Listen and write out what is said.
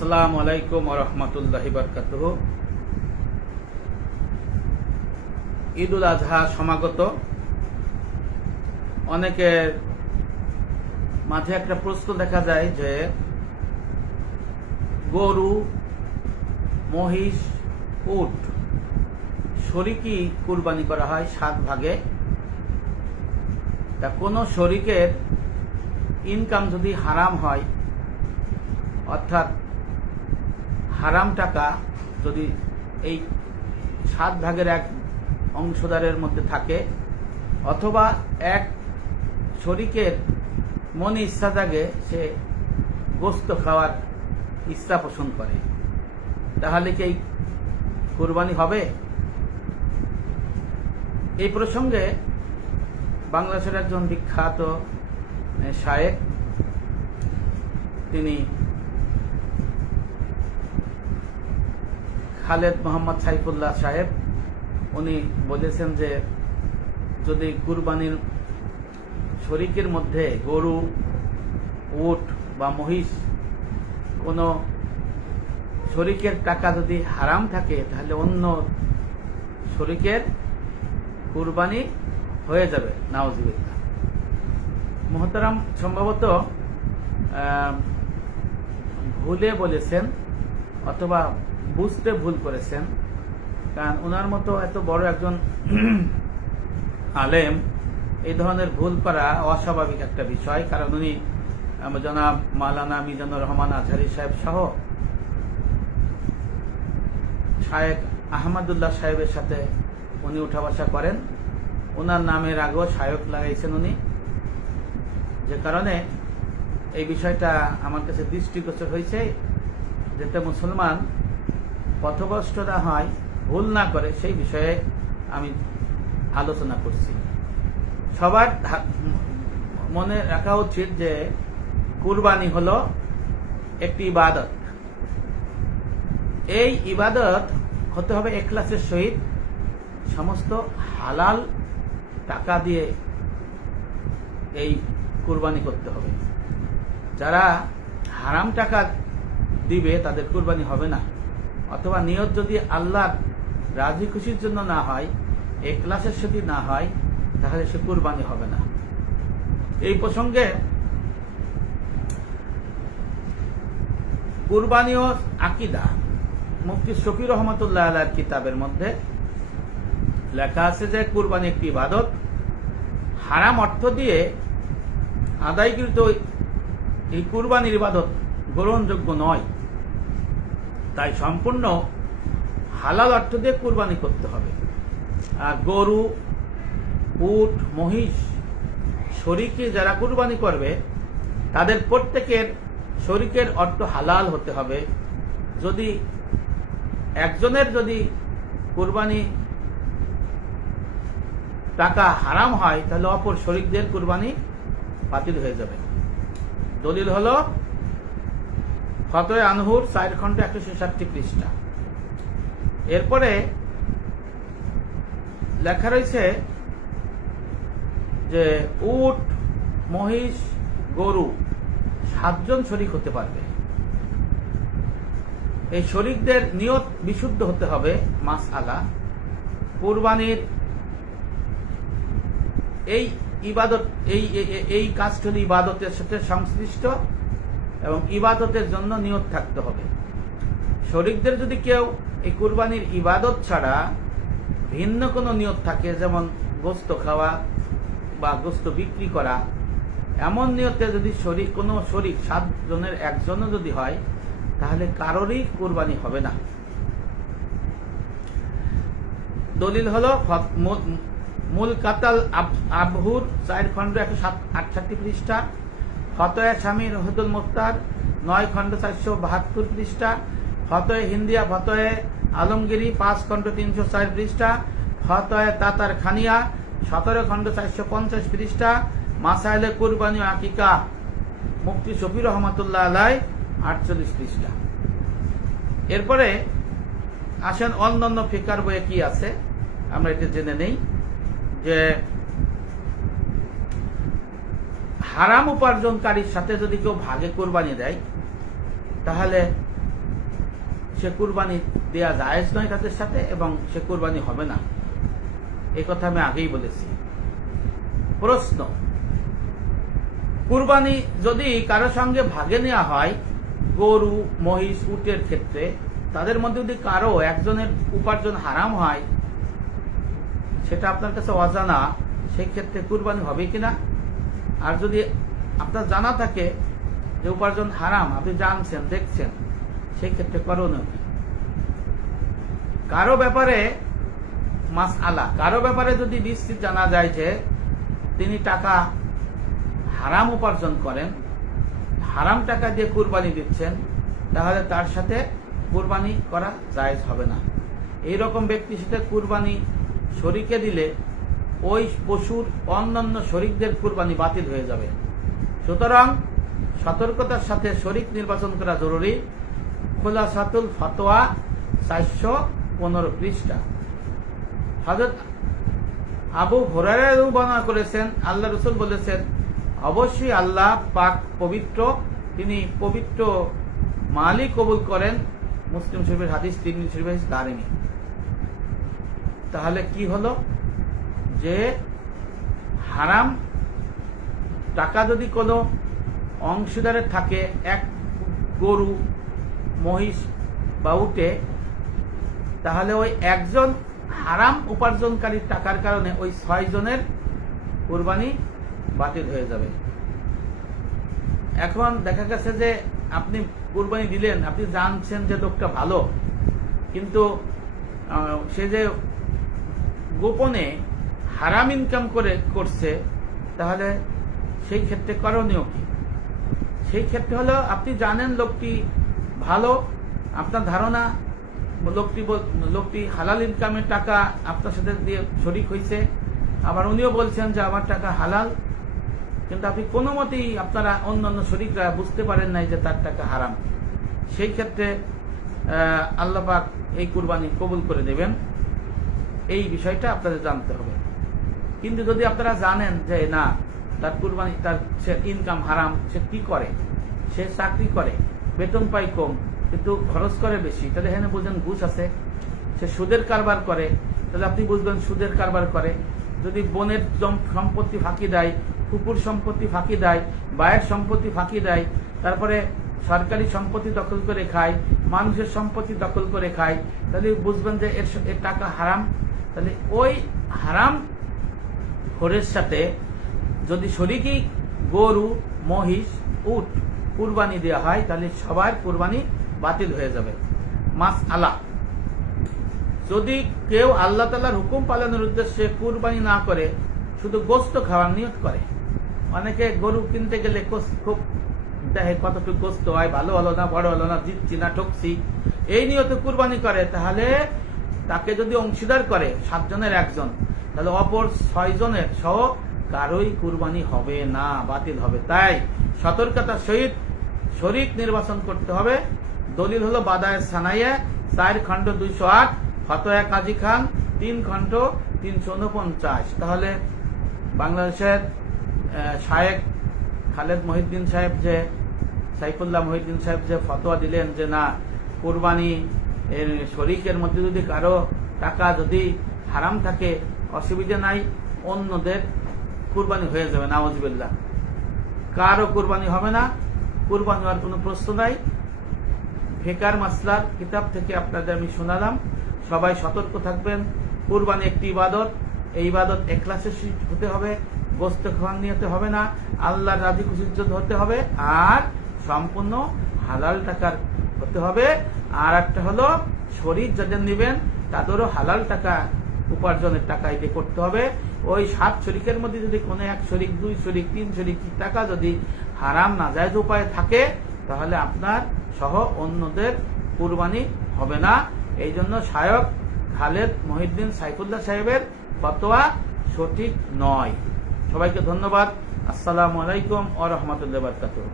আসসালামু আলাইকুম রহমতুল্লাহ বরকাত ঈদ উল আজহা সমাগত। অনেকের মাঝে একটা প্রশ্ন দেখা যায় যে, গরু, মহিষ, উট কুরবানি করা হয় সাত ভাগে। তা কোনো শরিকের ইনকাম যদি হারাম হয়, অর্থাৎ হারাম টাকা যদি এই সাত ভাগের এক অংশদারের মধ্যে থাকে, অথবা এক শরিকের মনে ইচ্ছা জাগে সে গোস্ত খাওয়ার ইচ্ছা পোষণ করে, তাহলে কি এই কোরবানি হবে? এই প্রসঙ্গে বাংলাদেশের একজন বিখ্যাত শায়েক তিনি খালেদ মোহাম্মদ সাইফুল্লাহ সাহেব, উনি বলেছেন যে যদি কুরবানির শরিকের মধ্যে গরু, উট বা মহিষ কোনো শরিকের টাকা যদি হারাম থাকে, তাহলে অন্য শরিকের কুরবানি হয়ে যাবে। নাওজিবিল্লা মোহতারাম সম্ভবত ভুলে বলেছেন অথবা বুঝতে ভুল করেছেন। কারণ ওনার মতো এত বড় একজন আলেম, এই ধরনের ভুল করা অস্বাভাবিক একটা বিষয়। কারণ উনি জনাব মালানা মিজানুর রহমান আজহারি সাহেব সহ শায়েক আহমদুল্লাহ সাহেবের সাথে উনি উঠা বসা করেন। ওনার নামের আগেও শায়ক লাগাইছেন উনি। যে কারণে এই বিষয়টা আমার কাছে দৃষ্টিগোচর হয়েছে। যাতে মুসলমান পথভ্রষ্ট না হয়, ভুল না করে সেই বিষয়ে আমি আলোচনা করছি। সবার মনে রাখা উচিত যে কুরবানি হলো একটি ইবাদত। এই ইবাদত হতে হবে এখলাসের সহিত সমস্ত হালাল টাকা দিয়ে এই কুরবানি করতে হবে। যারা হারাম টাকা দিবে তাদের কুরবানি হবে না। অথবা নিয়ত যদি আল্লাহ রাজি খুশির জন্য না হয় এক্লাসের সাথে না হয়, তাহলে সে কুরবানি হবে না। এই প্রসঙ্গে কুরবানি ও আকিদা। মুফতি শফি রহমতুল্লাহ আলার কিতাবের মধ্যে লেখা আছে যে, কুরবানি একটি ইবাদত। হারাম অর্থ দিয়ে আদায়কৃত এই কুরবানির ইবাদত গ্রহণযোগ্য নয়। তাই সম্পূর্ণ হালাল অর্থ দিয়ে কুরবানি করতে হবে। আর গরু, উট, মহিষ, শরিকে যারা কুরবানি করবে, তাদের প্রত্যেকের শরিকের অর্থ হালাল হতে হবে। যদি একজনের যদি কুরবানি টাকা হারাম হয়, তাহলে অপর শরিকদের কুরবানি বাতিল হয়ে যাবে। দলিল হলো ফতোয় আনহুর চার খণ্ড একশো ছেষট্টি পৃষ্ঠা। এরপরে লেখা রয়েছে যে, উট, মহিষ, গরু সাতজন শরিক হতে পারবে। এই শরিকদের নিয়ত বিশুদ্ধ হতে হবে মাস আলা কোরবানির এই ইবাদত, এই- এই কাজটি ইবাদতের সাথে সংশ্লিষ্ট। এবং ইবাদতের জন্য নিয়ত থাকতে হবে। শরিকদের যদি কেউ এই কুরবানির ইবাদত ছাড়া ভিন্ন কোনো নিয়ত থাকে, যেমন গোস্ত খাওয়া বা গোস্ত বিক্রি করা, এমন নিয়তে যদি শরিক কোনো শরিক সাত জনের একজনও যদি হয়, তাহলে কারোরই কুরবানি হবে না। দলিল হলো মূল কাতাল আবহুর চার খণ্ড একশো সাত, আটষট্টি পৃষ্ঠা। ফতয়ে স্বামী রহদুল মুক্তার নয় খণ্ড চারশো বাহাত্তর পৃষ্ঠা, ফতয়ে হিন্দিয়া, ফতয়ে আলমগিরি পাঁচ খণ্ড তিনশো চার পৃষ্ঠা, ফতয়ে তাতার খানিয়া সতেরো খণ্ড চারশো পঞ্চাশ পৃষ্ঠা, মাসাইলে কুরবানি আকিকা, মুফতি শফি রহমতুল্লাহ আলাই আটচল্লিশ পৃষ্ঠা। এরপরে আসেন অন্যান্য ফিকার বইয়ে কি আছে? আমরা এটা জেনে নেই যে হারাম উপার্জনকারীর সাথে যদি কেউ ভাগে কোরবানি দেয়, তাহলে সে কুরবানি দেয়া জায়েজ নয় তাদের সাথে এবং সে কুরবানি হবে না। এই কথা আমি আগেই বলেছি। প্রশ্ন, কুরবানি যদি কারও সঙ্গে ভাগে নেওয়া হয়, গরু, মহিষ, উটের ক্ষেত্রে, তাদের মধ্যে যদি কারও একজনের উপার্জন হারাম হয়, সেটা আপনার কাছে অজানা, সেই ক্ষেত্রে কুরবানি হবে কিনা? আর যদি আপনার জানা থাকে যে উপার্জন হারাম, আপনি জানছেন, দেখছেন, সেই ক্ষেত্রে করণীয় কারও ব্যাপারে মাস আলা কারও ব্যাপারে যদি নিশ্চিত জানা যায় যে তিনি টাকা হারাম উপার্জন করেন, হারাম টাকা দিয়ে কুরবানি দিচ্ছেন, তাহলে তার সাথে কুরবানি করা জায়েজ হবে না। এই রকম ব্যক্তির সাথে কুরবানি শরিকে দিলে ওই পশুর অন্যান্য শরিকদের কুরবানি বাতিল হয়ে যাবে। সুতরাং সতর্কতার সাথে শরিক নির্বাচন করা জরুরি। খোলাসাতুল ফতোয়া চারশো পনেরো পৃষ্ঠা। হজরত আবু হরারের বর্ণনা করেছেন আল্লাহ রসুল বলেছেন, অবশ্যই আল্লাহ পাক পবিত্র, তিনি পবিত্র মালিক কবুল করেন। মুসলিম শরীফের হাদিস তিন শরীফের হাদিস তাহলে কি হলো? যে হারাম টাকা যদি কোনো অংশীদারের থাকে, এক গরু, মহিষ বা উঠে তাহলে ওই একজন হারাম উপার্জনকারীর টাকার কারণে ওই ছয় জনের কোরবানি বাতিল হয়ে যাবে। এখন দেখা গেছে যে আপনি কোরবানি দিলেন, আপনি জানছেন যে লোকটা ভালো, কিন্তু সে যে গোপনে হারাম ইনকাম করে করছে, তাহলে সেই ক্ষেত্রে করণীয় কি? সেই ক্ষেত্রে হলো আপনি জানেন লোকটি ভালো, আপনার ধারণা, লোকটি লোকটি হালাল ইনকামের টাকা আপনার সাথে দিয়ে শরিক হয়েছে আবার উনিও বলছেন যে আমার টাকা হালাল, কিন্তু আপনি কোনো মতেই আপনারা অন্যান্য শরিকরা বুঝতে পারেন নাই যে তার টাকা হারাম। সেই ক্ষেত্রে আল্লাপাক এই কুরবানি কবুল করে দেবেন এই বিষয়টা আপনাদের জানতে হবে। কিন্তু যদি আপনারা জানেন যে না, তার কুরবানি, তার সে ইনকাম হারাম, সে কি করে? সে চাকরি করে, বেতন পায় কম, কিন্তু খরচ করে বেশি, তাহলে এখানে বুঝবেন ঘুষ আছে। সে সুদের কারবার করে, তাহলে আপনি বুঝবেন সুদের কারবার করে। যদি বোনের সম্পত্তি ফাঁকি দেয়, কুকুর সম্পত্তি ফাঁকি দেয়, বায়ের সম্পত্তি ফাঁকি দেয়, তারপরে সরকারি সম্পত্তি দখল করে খায়, মানুষের সম্পত্তি দখল করে খায়, তাহলে বুঝবেন যে এর টাকা হারাম। তাহলে ওই হারাম খোরের সাথে যদি শরিকি, গরু, মহিষ, উট কুরবানি দেওয়া হয়, তাহলে সবার কুরবানি বাতিল হয়ে যাবে। মাস আলা যদি কেউ আল্লাহ তালার হুকুম পালনের উদ্দেশ্যে কুরবানি না করে, শুধু গোস্ত খাওয়ার নিয়ত করে, অনেকে গরু কিনতে গেলে খুব দেখে কতটুকু গোস্ত হয়, ভালো হলো না, বড় হলো না জিতছি না, ঠকছি, এই নিয়তে কুরবানি করে, তাহলে তাকে যদি অংশীদার করে, সাতজনের একজন তাহলে অপর ছয় জনের সহ কারোই কুরবানি হবে না, বাতিল হবে। তাই সতর্কতার সহিত শরিক নির্বাচন করতে হবে। দলিল হলো বাদায় সানাইয়া, চার খণ্ড দুইশো আট, ফতোয়া কাজী খান, তিন খণ্ড তিনশো উনপঞ্চাশ। তাহলে বাংলাদেশের শায়েক খালেদ মহিউদ্দিন সাহেব যে, সাইফুল্লাহ মহিউদ্দিন সাহেব যে ফতোয়া দিলেন যে না, কোরবানি এর শরিকের মধ্যে যদি কারও টাকা যদি হারাম থাকে অসুবিধা নাই, অন্যদের কুরবানি হয়ে যাবে নাওয়াজবিল্লাহ কারও কুরবানি হবে না, কুরবানি হওয়ার কোনো প্রশ্ন নাই। ফেকার মাসলার কিতাব থেকে আপনাদের আমি শোনালাম। সবাই সতর্ক থাকবেন, কুরবানি একটি ইবাদত, এই ইবাদত একলাসে হতে হবে, গোস্ত খাওয়ান নিতে হবে না, আল্লাহর রাজি খুশির জন্য হতে হবে, আর সম্পূর্ণ হালাল টাকার হতে হবে। আর একটা হলো শরীর যাদের নেবেন, তাদেরও হালাল টাকা উপার্জনের টাকা এটি করতে হবে। ওই সাত শরিকের মধ্যে যদি কোনো এক শরিক, দুই শরিক, তিন শরিক টাকা যদি হারাম নাজায়জ উপায়ে থাকে, তাহলে আপনার সহ অন্যদের কুরবানি হবে না। এই জন্য শায়ক খালেদ মহিউদ্দিন সাইফুল্লাহ সাহেবের ফতোয়া সঠিক নয়। সবাইকে ধন্যবাদ। আসসালামু আলাইকুম ও রহমতুল্লাহ বারকাতুহ।